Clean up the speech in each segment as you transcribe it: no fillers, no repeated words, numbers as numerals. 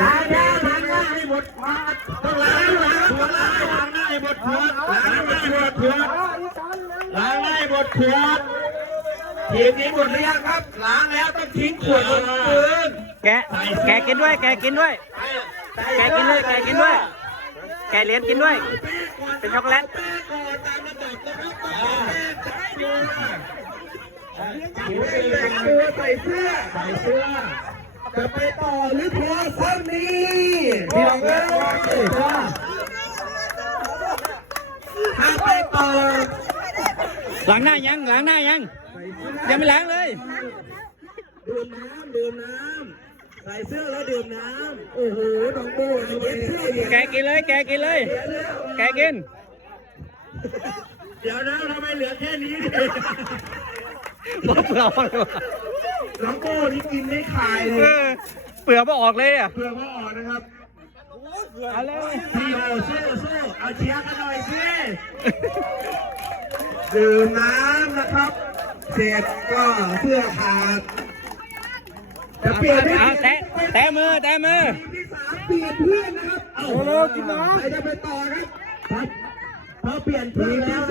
ล้างหน้าให้หมดต้องล้างหน้าให้หมดขวดล้างหน้าให้หมดขวดล้างหน้าให้หมดขวดทีมนี้หมดหรือยังครับล้างแล้วต้องทิ้งขวดบนพื้นแกกินด้วยแกกินด้วยแกกินด้วยแกกินด้วยแกเลี้ยงกินด้วยเป็นช็อกโกแลตใส่เสื้อจะไปต่อหรือพอซ้ำนี้พี่น้องเอ้ยถ้าไปต่อล้างหน้ายังยังไม่ล้างเลยดื่มน้ำใส่เสื้อแล้วดื่มน้ำโอ้โหน้องโบ้เย็บเสื้อแกกินเลยแกกินเดี๋ยวนะทำไมเหลือแค่นี้เปลือกเลยวะน้องโบ้นี่กินไม่ขายเลยเปลือกไม่ออกเลยอ่ะเปลือกไม่ออกนะครับเอาเลยพี่โอสู้เอาเชียร์กันหน่อยสิดื่มน้ำนะครับเสร็จก็เสื้อขาดจะเปลี่ยนแตะมือที่3เปลี่ยนเพื่อนนะครับเอากินน้ำใครจะไปต่อครับพอเปลี่ยนทีมที่3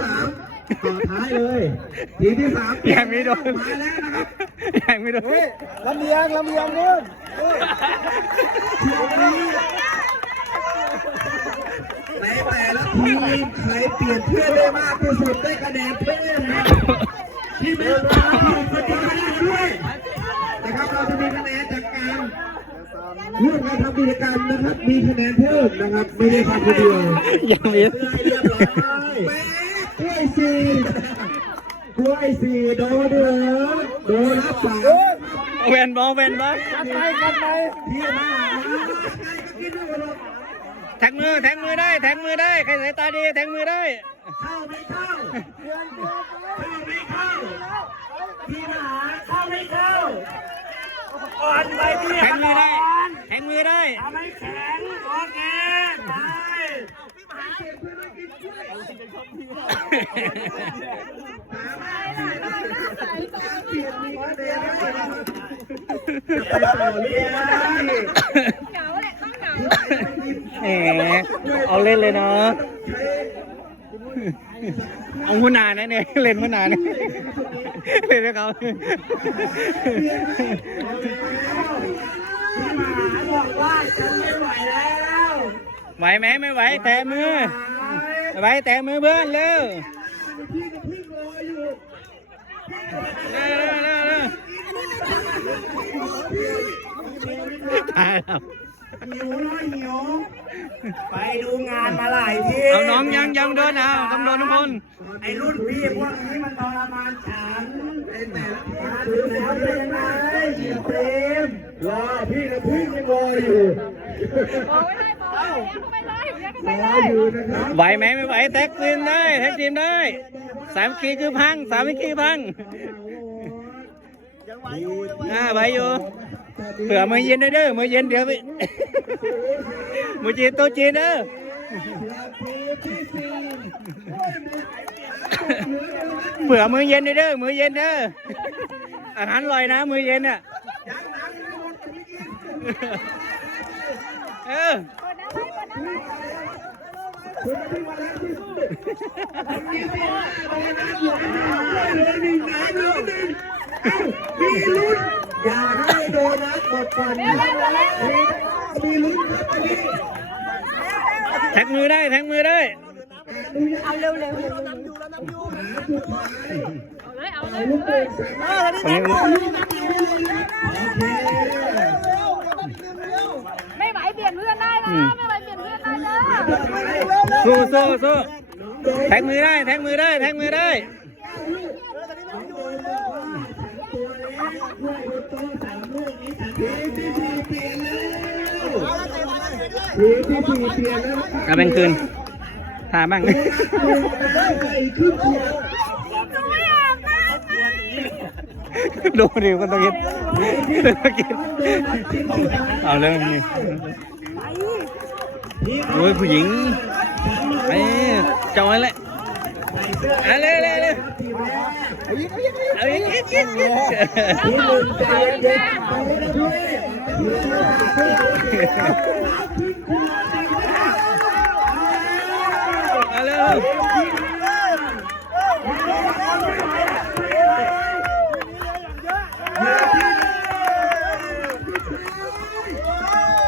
ต่อท้ายเลยทีมที่3ยังไม่โดนมาแล้วนะครับยังไม่โดนลำเลียงนู่นในแต่ละทีมใครเปลี่ยนเพื่อนได้มากที่สุดได้คะแนนเพิ่มครับที่เป็นทีมคนที่ไม่ได้ด้วยนะครับเราจะมีคะแนนจากการร่วมกันทำกิจกรรมนะครับมีคะแนนเพิ่มนะครับไม่ได้ทำคนเดียวยังมีเรียบร้อยกล้วยสี่โดรับสามเวนบอกันไปที่มาแทงมือได้ใครสายตาดีแทงมือได้เข้าไม่เข้าที่มาเข้าไม่เข้าอ่อนไปพี่แทงมือได้ทำให้แข็งโอเคไปเอาเล่นเลยเนาะเอาหุ่นหนาเนี่ยเล่นหุ่นหนาเนี่ยเล่นให้เขาบอกว่าฉันไม่ไหวแล้วไหวไหมไม่ไหวแตะมือเพื่อนเร็วตายแล้วหิวไปดูงานมาหลายทีเอาน้องยังโดนต้องโดนทุกคนไอ้รุ่นพี่พวกนี้มันทรมานฉันไอ้แต่ละทีดูแล้วเป็นยังไงเต็มรอพี่กับพี่ยังรออยู่ไหวไหมไม่ไหวแท็กทีมได้สามขีคือพังไหวอยู่เผื่อมือเย็นเด้อมือเย็นเดี๋ยวไปมือจีนโตจีนเด้อเผื่อมือเย็นเด้ออาหารลอยนะมือเย็นอ่ะมีลุ้นอย่าให้โดนัทหมดก่อนมีลุ้นแท็กมือได้เอาเร็วไม่ไหวเปลี่ยนเพื่อนได้นะไม่ไหวเปลี่ยนเพื่อนได้นะสู้แท็กมือได้กระเบนคืนทาบ้างดูดิคนต้องกินเอาเรื่องนี้โอ้ยผู้หญิงไอ้เจ้าอะไร ใส่เสื้อ เอาเลยเลยเลย ทีมแรก เอาอีกอีก ทีมหนึ่งใจเย็นๆไปนะพี่ทีมหนึ่งทีมคู่ เอาเลย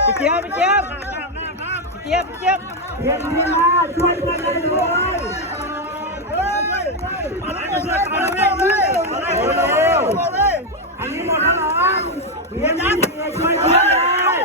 พี่เจี๊ยบพี่เจี๊ยบพี่เจี๊ยบพี่เจี๊ยบ เห็นที่มาช่วยกันเลยด้วยอันนี้หมดแล้วเหรอเรียนยันช่วยกันเลย